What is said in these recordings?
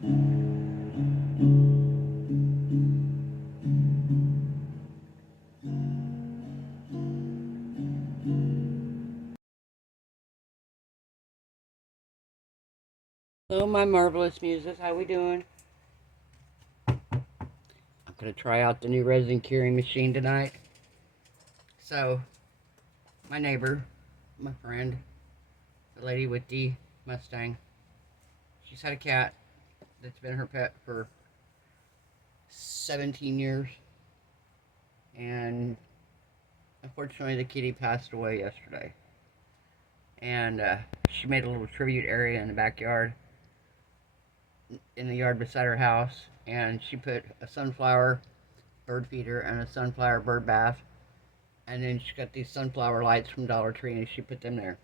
Hello, my marvelous muses. How we doing? I'm gonna try out the new resin curing machine tonight. So, my neighbor, my friend, the lady with the Mustang, she's had a cat that's been her pet for 17 years, and unfortunately, the kitty passed away yesterday. And she made a little tribute area in the backyard, in the yard beside her house, and she put a sunflower bird feeder and a sunflower bird bath. And then she got these sunflower lights from Dollar Tree and she put them there.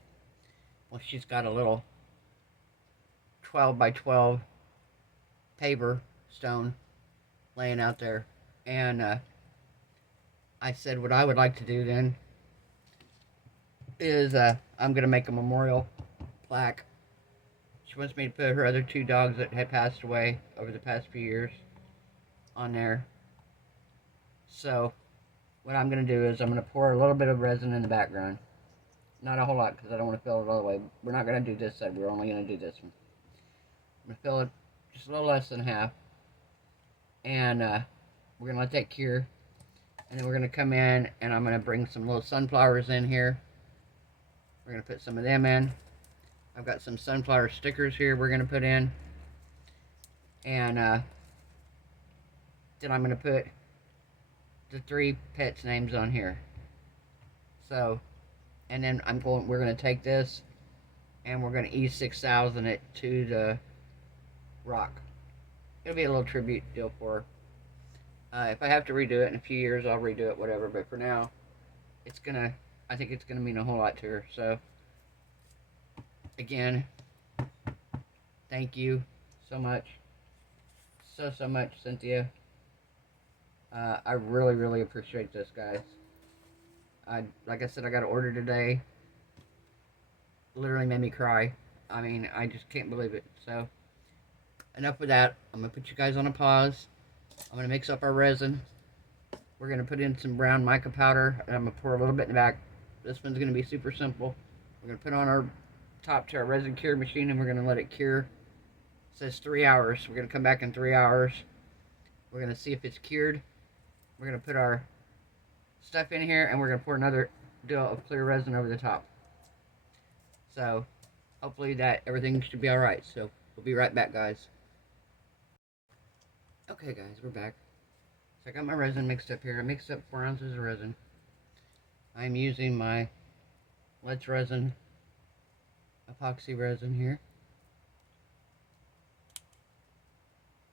Well, she's got a little 12 by 12 paver stone laying out there. And I said what I would like to do then is I'm going to make a memorial plaque. She wants me to put her other two dogs that had passed away over the past few years on there. So what I'm going to do is I'm going to pour a little bit of resin in the background. Not a whole lot because I don't want to fill it all the way. We're not going to do this side. We're only going to do this one. I'm going to fill it just a little less than half. And we're going to let that cure. And then we're going to come in and I'm going to bring some little sunflowers in here. We're going to put some of them in. I've got some sunflower stickers here we're going to put in. And then I'm going to put the 3 pets' names on here. So, and then we're going to take this and we're going to E6000 it to the rock. It'll be a little tribute deal for her. If I have to redo it in a few years, I'll redo it, whatever. But for now, I think it's gonna mean a whole lot to her. So, again, thank you so much, so much, Cynthia. I really, really appreciate this, guys. Like I said, I got an order today. Literally made me cry. I mean, I just can't believe it. So, enough with that. I'm gonna put you guys on a pause. I'm going to mix up our resin. We're going to put in some brown mica powder. And I'm going to pour a little bit in the back. This one's going to be super simple. We're going to put on our top to our resin cure machine and we're going to let it cure. It says 3 hours. We're going to come back in 3 hours. We're going to see if it's cured. We're going to put our stuff in here and we're going to pour another deal of clear resin over the top. So hopefully that everything should be alright. So we'll be right back, guys. Okay, guys, we're back. So I got my resin mixed up here. I mixed up 4 ounces of resin. I'm using my Let's Resin epoxy resin here.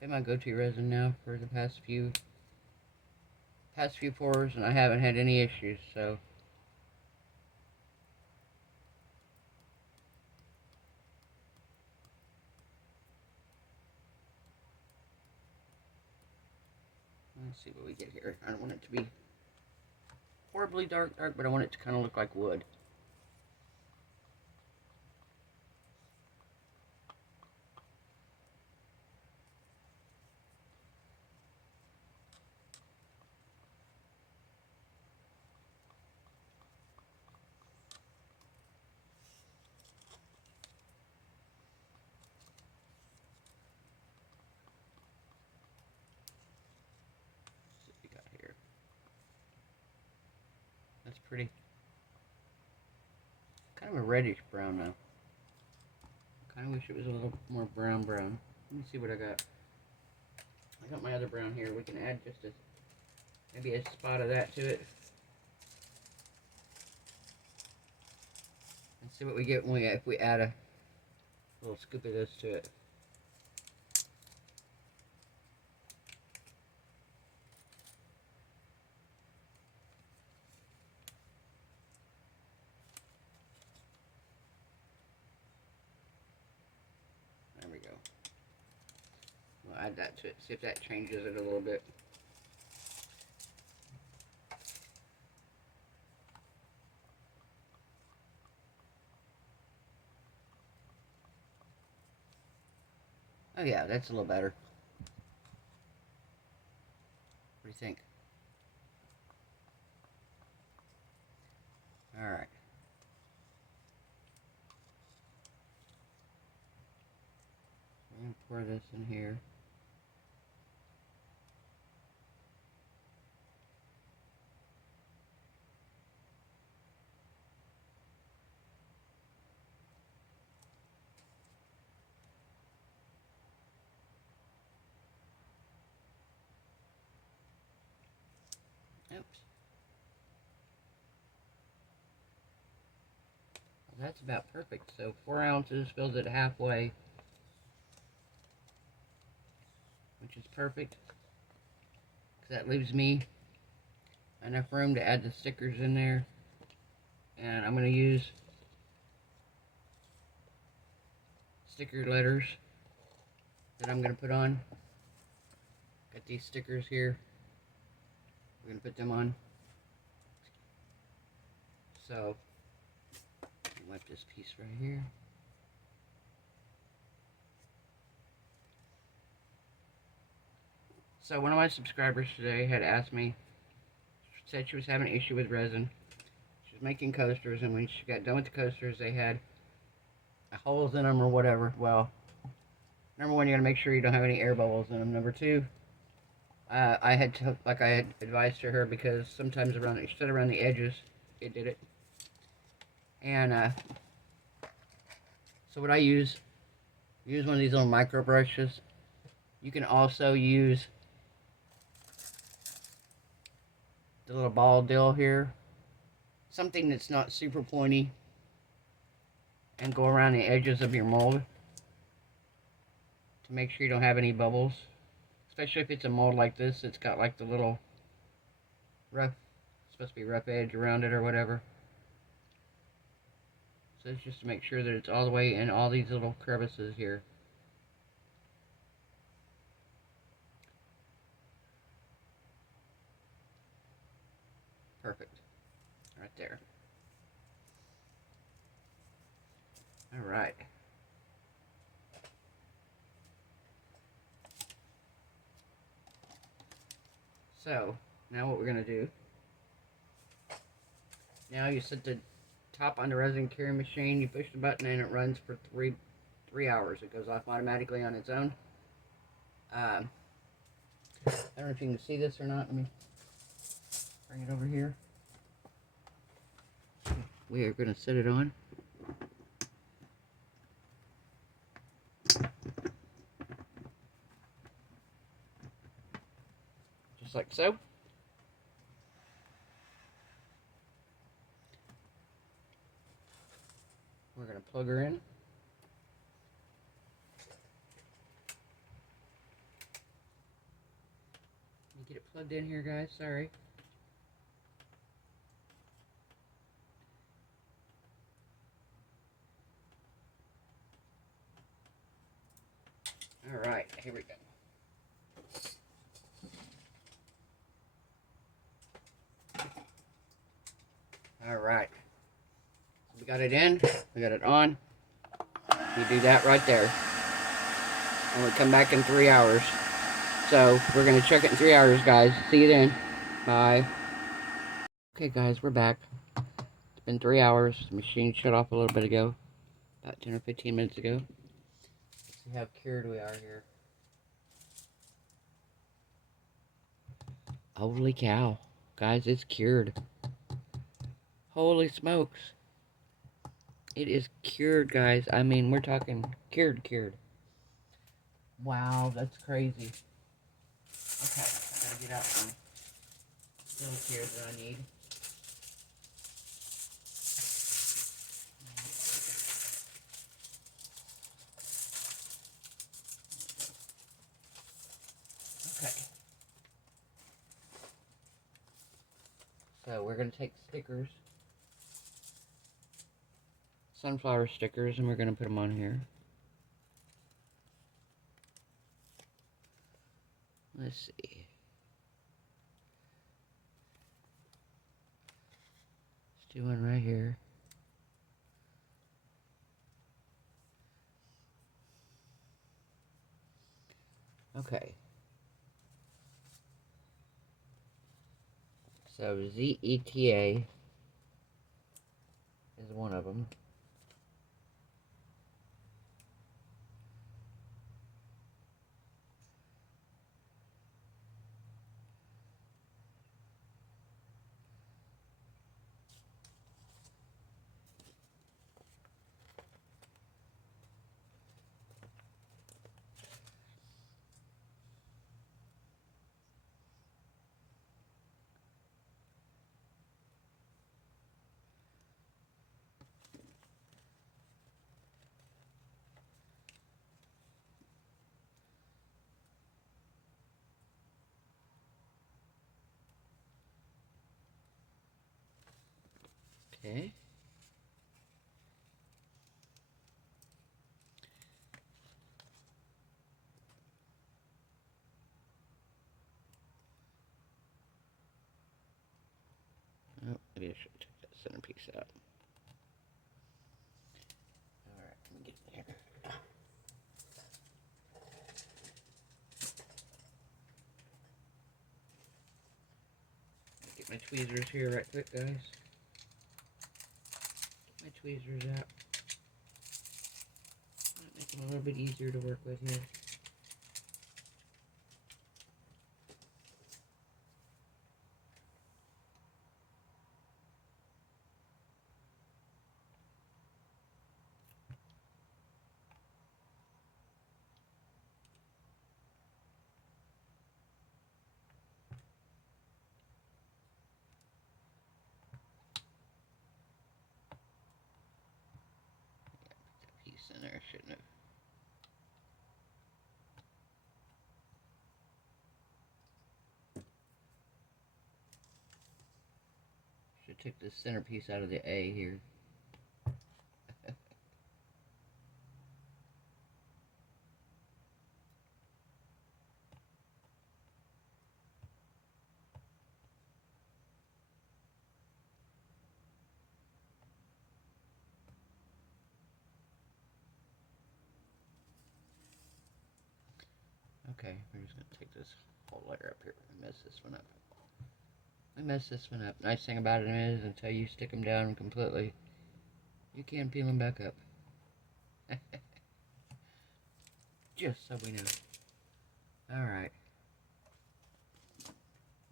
Been my go-to resin now for the past few pours, and I haven't had any issues. So let's see what we get here. I don't want it to be horribly dark, but I want it to kind of look like wood. Let's see what we got here. That's pretty. Kind of a reddish brown now. Kind of wish it was a little more brown. Let me see what I got. I got my other brown here. We can add just maybe a spot of that to it. And see what we get if we add a little scoop of this to it. There we go. We'll add that to it. See if that changes it a little bit. Oh yeah, that's a little better. What do you think? Alright. I'm going to pour this in here. Oops. Well, that's about perfect. So 4 ounces fills it halfway, which is perfect. Because that leaves me enough room to add the stickers in there. And I'm going to use sticker letters that I'm going to put on. Got these stickers here. We're going to put them on. So, wipe this piece right here. So one of my subscribers today had asked me, said she was having an issue with resin. She was making coasters, and when she got done with the coasters, they had holes in them or whatever. Well, number one, you gotta make sure you don't have any air bubbles in them. Number two, I had to, like I had advised to her, because sometimes around, instead around the edges, it did it. And so what I use one of these little micro brushes. You can also use the little ball deal here, something that's not super pointy, and go around the edges of your mold to make sure you don't have any bubbles. Especially if it's a mold like this, it's got like the little rough, supposed to be rough edge around it or whatever. So it's just to make sure that it's all the way in all these little crevices here. Perfect. Right there. Alright. So, now what we're going to do, now you set the top on the resin curing machine, you push the button and it runs for three hours. It goes off automatically on its own. I don't know if you can see this or not. Let me bring it over here. We are going to set it on. Just like so. We're going to plug her in. You get it plugged in here, guys. Sorry. Alright, here we go. Alright. We got it in. We got it on. You do that right there. And we'll come back in 3 hours. So, we're going to check it in 3 hours, guys. See you then. Bye. Okay, guys, we're back. It's been 3 hours. The machine shut off a little bit ago. About 10 or 15 minutes ago. Let's see how cured we are here. Holy cow. Guys, it's cured. Holy smokes. It is cured, guys. I mean, we're talking cured. Wow, that's crazy. Okay, I gotta get out some little here that I need. Okay. So we're gonna take stickers, sunflower stickers, and we're gonna put them on here. Let's see. Let's do one right here. Okay. So ZETA is one of them. Okay. Oh, maybe I should take that centerpiece out. Alright, let me get in here. Get my tweezers here right quick, guys. Get my tweezers out. Might make them a little bit easier to work with here. Piece in there, shouldn't have. Should take this centerpiece out of the A here. Okay, we're just gonna take this whole layer up here and mess this one up. I mess this one up. Nice thing about it is, until you stick them down completely, you can peel them back up. Just so we know. Alright.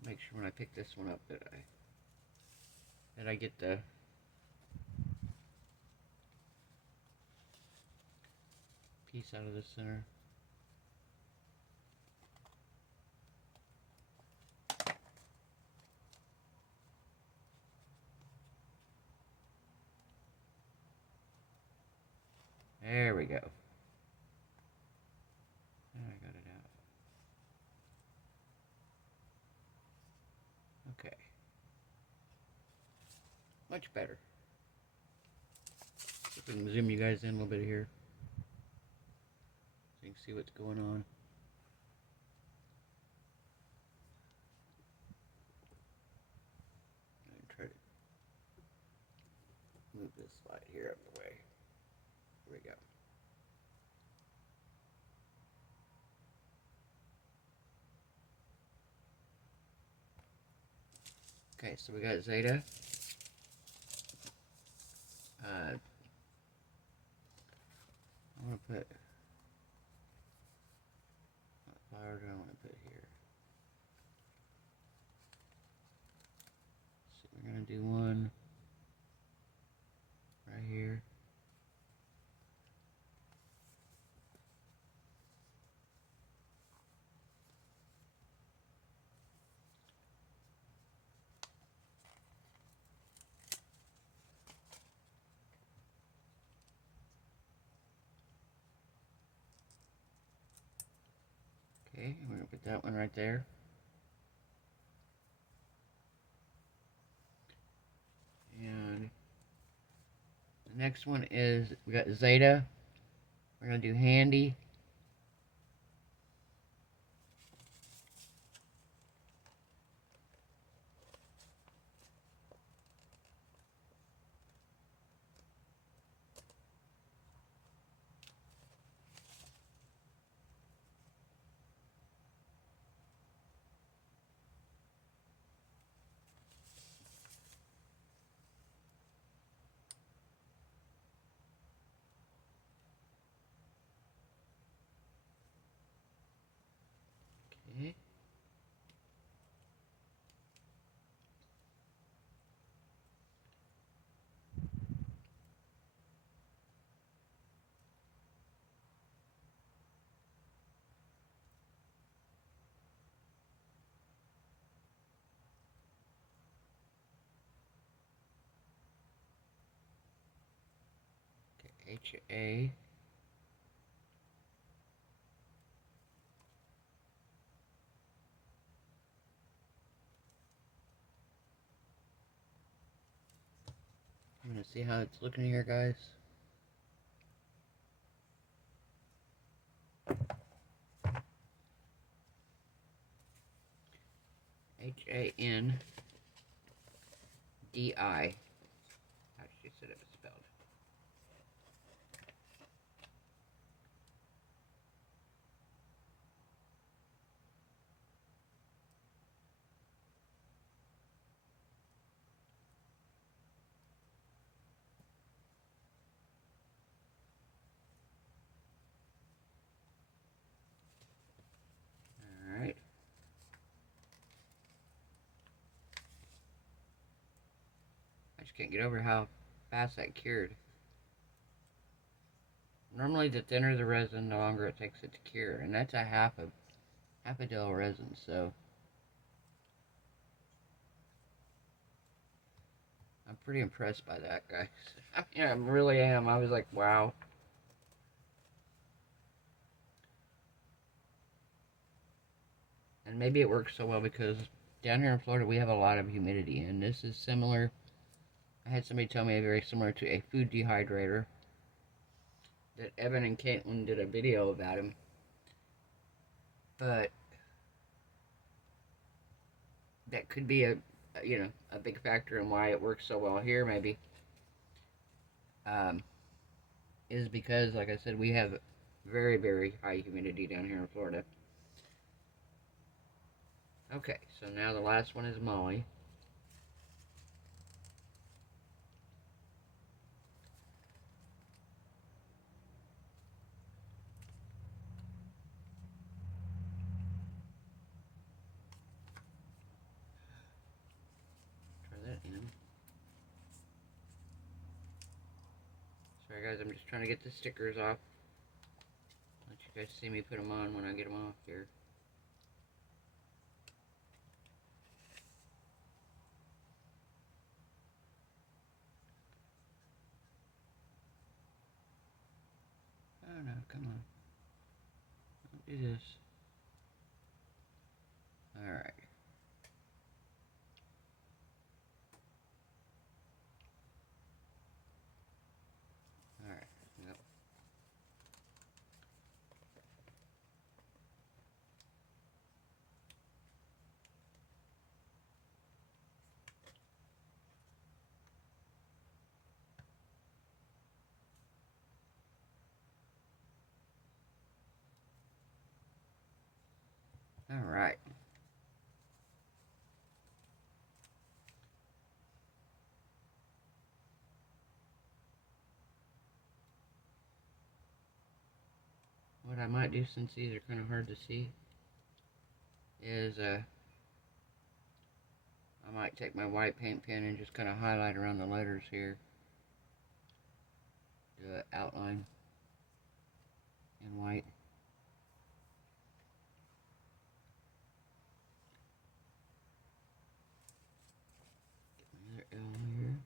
Make sure when I pick this one up that I get the piece out of the center. There we go. Now I got it out. Okay. Much better. If we can zoom you guys in a little bit here, so you can see what's going on. And try to move this slide here out of the way. Here we go. Okay, so we got Zeta. I want to put, what flower do I want to put here? So we're going to do one right here. Okay, we're going to put that one right there. And the next one is, we got Zeta. We're going to do Handy. HA. I'm gonna see how it's looking here, guys. HANDI. How did she say it was spelled? Alright. I just can't get over how fast that cured. Normally, the thinner the resin, the longer it takes it to cure, and that's a half a dill resin. So I'm pretty impressed by that, guys. I mean, I really am. I was like, wow. And maybe it works so well because down here in Florida we have a lot of humidity, and this is similar. I had somebody tell me very similar to a food dehydrator that Evan and Caitlin did a video about him. But that could be a big factor in why it works so well here, maybe. Is because, like I said, we have very, very high humidity down here in Florida. Okay, so now the last one is Molly. Try that in. Sorry guys, I'm just trying to get the stickers off. Let you guys see me put them on when I get them off here. Oh no, come on. Don't do this. Alright. Alright. Yep. Alright. What I might do, since these are kind of hard to see, is I might take my white paint pen and just kind of highlight around the letters here. Do an outline in white. Get my other L here.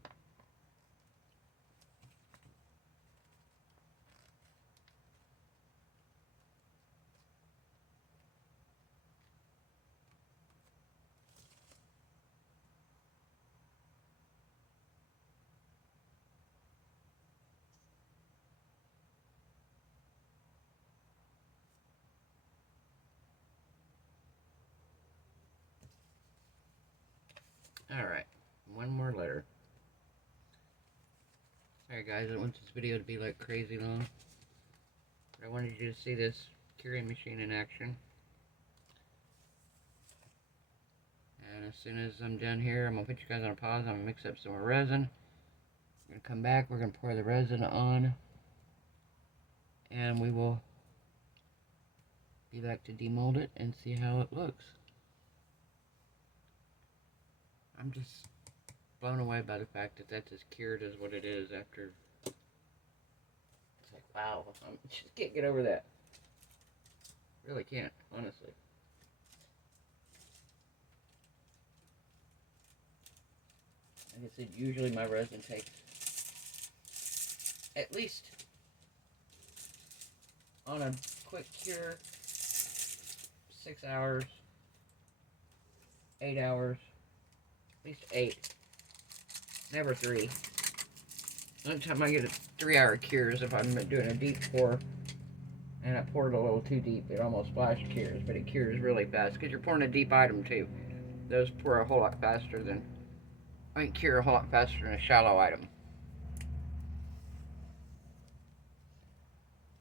Alright, one more letter. Sorry guys, I don't want this video to be like crazy long. But I wanted you to see this curing machine in action. And as soon as I'm done here, I'm going to put you guys on a pause. I'm going to mix up some more resin. We're going to come back, we're going to pour the resin on. And we will be back to demold it and see how it looks. I'm just blown away by the fact that that's as cured as what it is after. It's like, wow, I just can't get over that. Really can't, honestly. Like I said, usually my resin takes at least on a quick cure, 6 hours, 8 hours, at least 8, never 3. The only time I get a 3-hour cure is if I'm doing a deep pour and I poured a little too deep. It almost flash cures, but it cures really fast because you're pouring a deep item too. Those pour a whole lot faster than, cure a whole lot faster than a shallow item.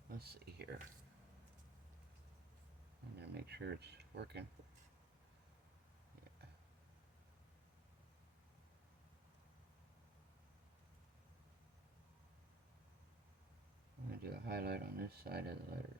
Let's see here. I'm gonna make sure it's working. Yeah. I'm gonna do a highlight on this side of the letters.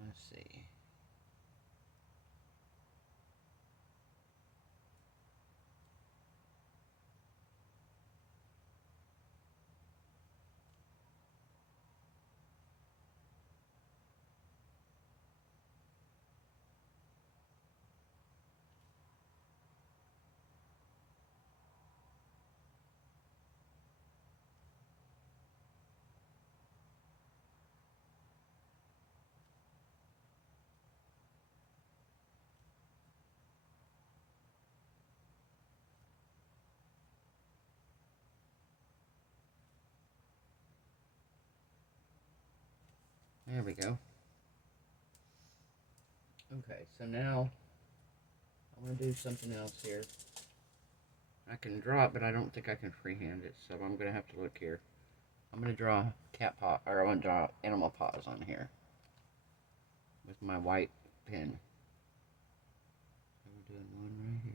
Let's see. There we go. Okay, so now I'm going to do something else here. I can draw it, but I don't think I can freehand it, so I'm going to have to look here. I'm going to draw cat paw, or I want to draw animal paws on here with my white pen. So we're doing one right here.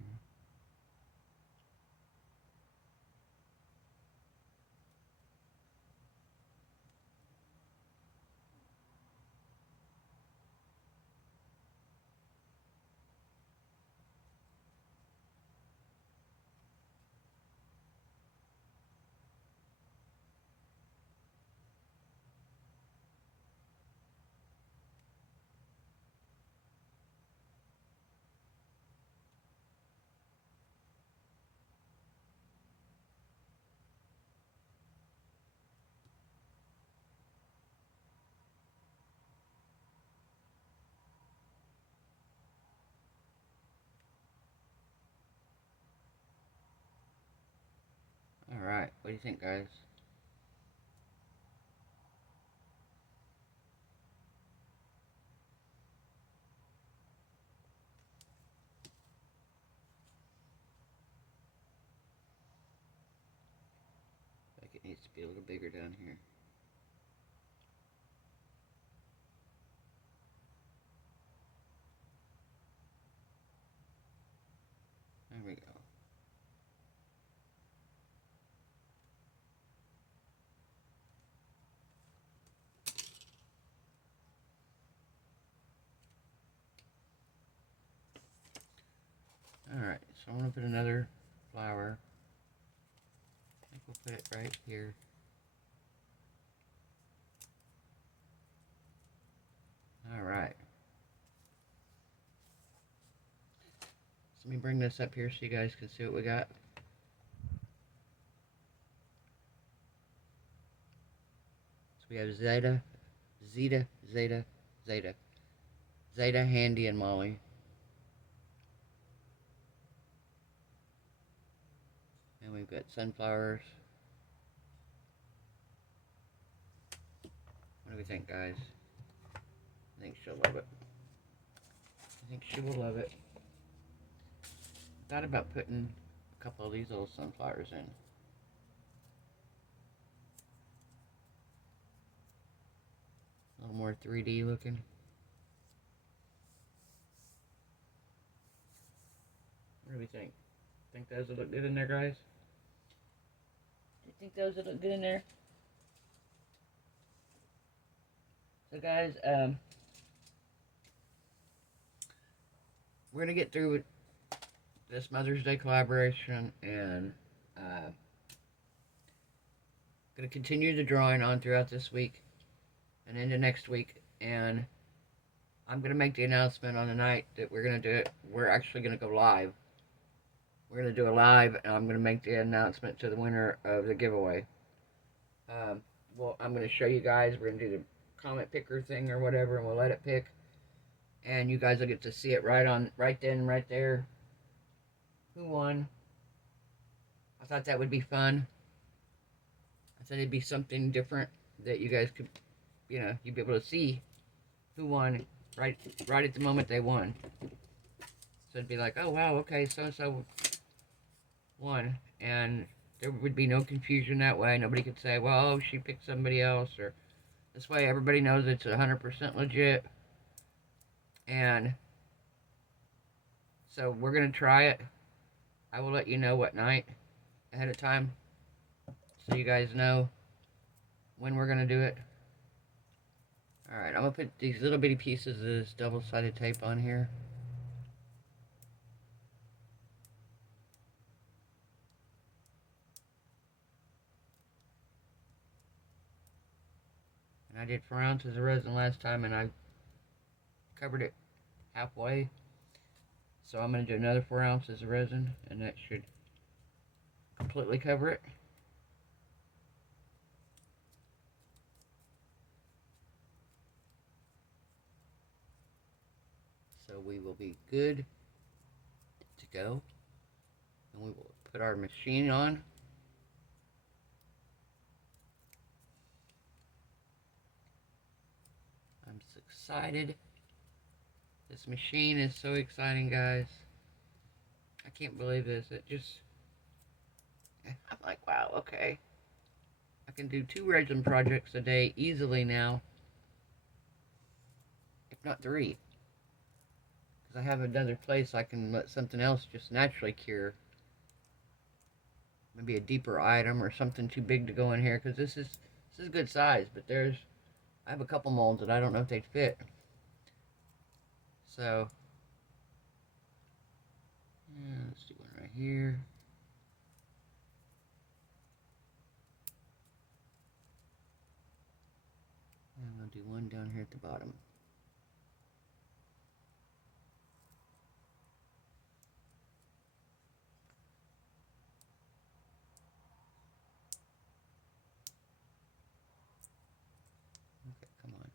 Alright, what do you think, guys? Like it needs to be a little bigger down here. There we go. Alright, so I'm going to put another flower. I think we'll put it right here. Alright. So let me bring this up here so you guys can see what we got. So we have Zeta, Handy, and Molly. And we've got sunflowers. What do we think, guys? I think she'll love it. I think she will love it. Thought about putting a couple of these little sunflowers in. A little more 3D looking. What do we think? Think those would look good in there, guys? Do you think those would look good in there? So, guys, we're gonna get through with this Mother's Day collaboration, and gonna continue the drawing on throughout this week and into next week, and I'm gonna make the announcement on the night that we're gonna do it. We're actually gonna go live. We're gonna do a live, and I'm gonna make the announcement to the winner of the giveaway. Well, I'm gonna show you guys. We're gonna do the comment picker thing or whatever, and we'll let it pick, and you guys will get to see it right then, right there. Who won? I thought that would be fun. I thought it'd be something different that you guys could, you'd be able to see who won right at the moment they won. So it'd be like, oh wow, okay, so and so won, and there would be no confusion that way. Nobody could say, well, oh, she picked somebody else, or this way everybody knows it's 100% legit. And so we're gonna try it. I will let you know what night ahead of time, so you guys know when we're gonna do it. Alright, I'm gonna put these little bitty pieces of this double-sided tape on here. And I did 4 ounces of resin last time, and I covered it halfway. So I'm going to do another 4 ounces of resin, and that should completely cover it. So we will be good to go. And we will put our machine on. I'm so excited. This machine is so exciting, guys. I can't believe this. I'm like, wow, okay. I can do 2 resin projects a day easily now. If not 3. Because I have another place I can let something else just naturally cure. Maybe a deeper item or something too big to go in here. Because this is a good size. But I have a couple molds that I don't know if they'd fit. So, yeah, let's do one right here. And I'm going to do one down here at the bottom. Okay, come on.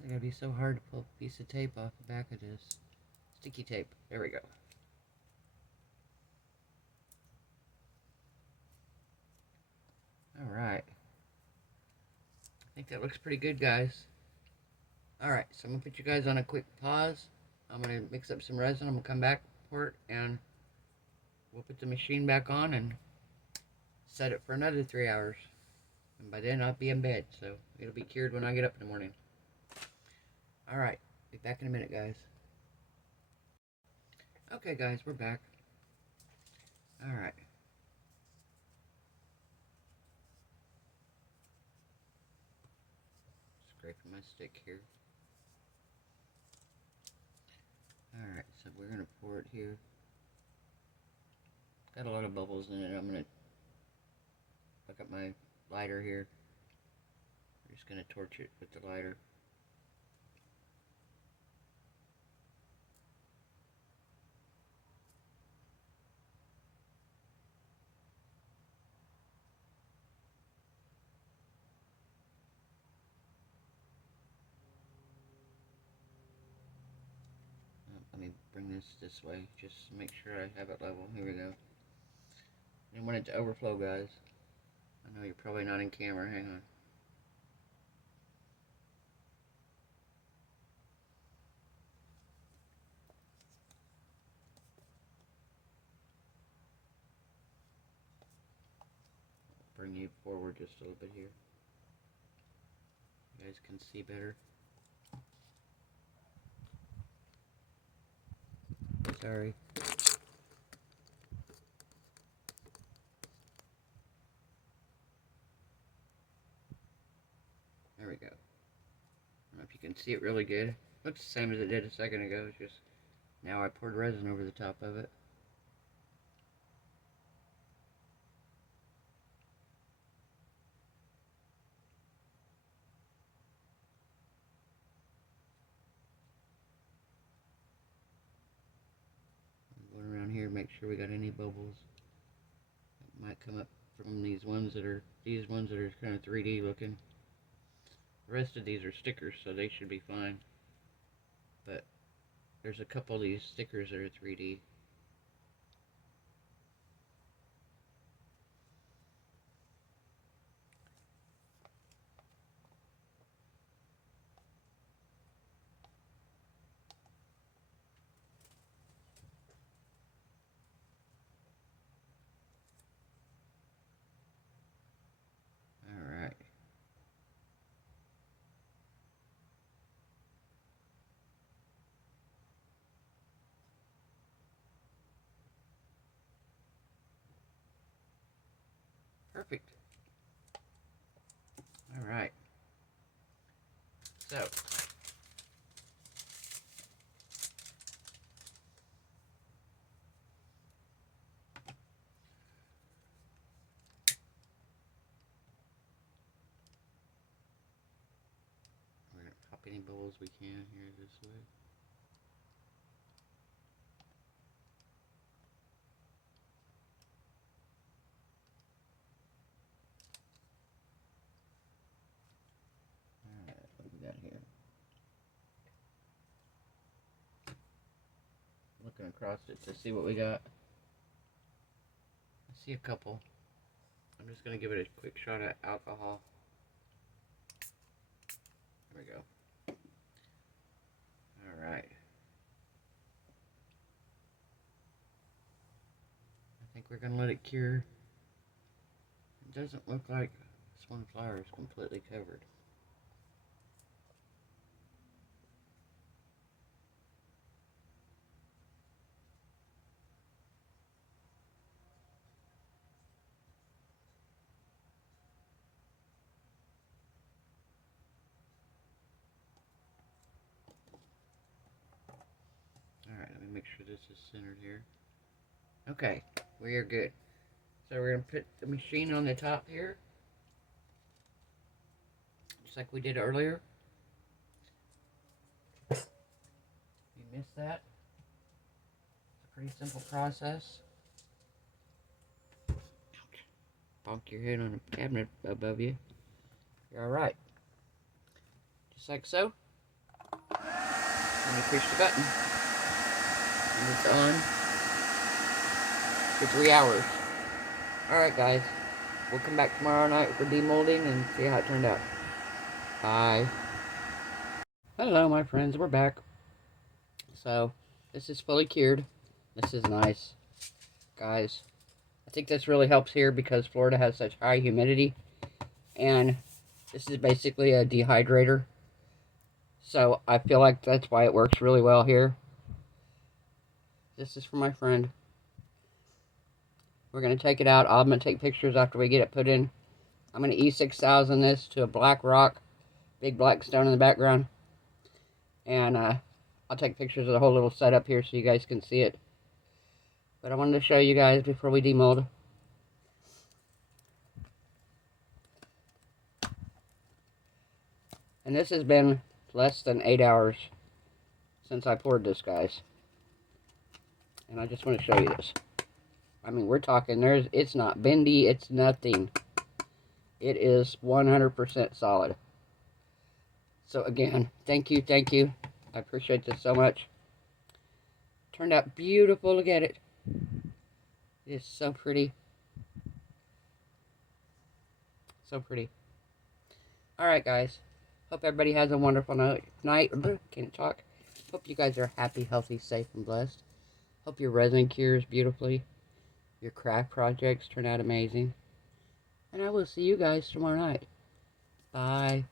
It's going to be so hard to pull a piece of tape off the back of this. Sticky tape. There we go. Alright. I think that looks pretty good, guys. Alright, so I'm going to put you guys on a quick pause. I'm going to mix up some resin. I'm going to come back for it, and we'll put the machine back on and set it for another 3 hours. And by then I'll be in bed, so it'll be cured when I get up in the morning. Alright, be back in a minute, guys. Okay, guys, we're back. Alright. Scraping my stick here. Alright, so we're going to pour it here. Got a lot of bubbles in it. I'm going to hook up my lighter here. We're just going to torch it with the lighter. Let me bring this way, just to make sure I have it level. Here we go. I didn't want it to overflow, guys. I know you're probably not in camera. Hang on. Bring you forward just a little bit here. You guys can see better. sorry. There we go. I don't know if you can see it really good. Looks the same as it did a second ago. It's just now I poured resin over the top of it. I'm going around here, make sure we got any bubbles. It might come up from these ones that are kind of 3D looking. The rest of these are stickers, so they should be fine. But there's a couple of these stickers that are 3D. Alright. Perfect. Alright. So, we're going to pop any bubbles we can here this way. Alright, what we got here? Looking across it to see what we got. I see a couple. I'm just going to give it a quick shot at alcohol. There we go. Alright. I think we're going to let it cure. It doesn't look like this one flower is completely covered. Alright, let me make sure this is centered here. Okay, we are good. So we're going to put the machine on the top here. Just like we did earlier. You missed that. It's a pretty simple process. Bonk your head on a cabinet above you. You're alright. Just like so. And you push the button. And it's on for 3 hours. Alright guys. We'll come back tomorrow night for demolding and see how it turned out. Bye. Hello my friends, we're back. So, this is fully cured. This is nice. Guys, I think this really helps here because Florida has such high humidity. And this is basically a dehydrator. So, I feel like that's why it works really well here. This is for my friend. We're going to take it out. I'm going to take pictures after we get it put in. I'm going to E6000 this to a black rock. Big black stone in the background. And I'll take pictures of the whole little setup here so you guys can see it. But I wanted to show you guys before we demold. And this has been less than 8 hours since I poured this, guys. And I just want to show you this. I mean, we're talking, it's not bendy, it's nothing. It is 100% solid. So again, thank you. I appreciate this so much. Turned out beautiful, look at it. It is so pretty. So pretty. Alright guys, hope everybody has a wonderful night. Can't talk. Hope you guys are happy, healthy, safe, and blessed. Hope your resin cures beautifully. Your craft projects turn out amazing. And I will see you guys tomorrow night. Bye.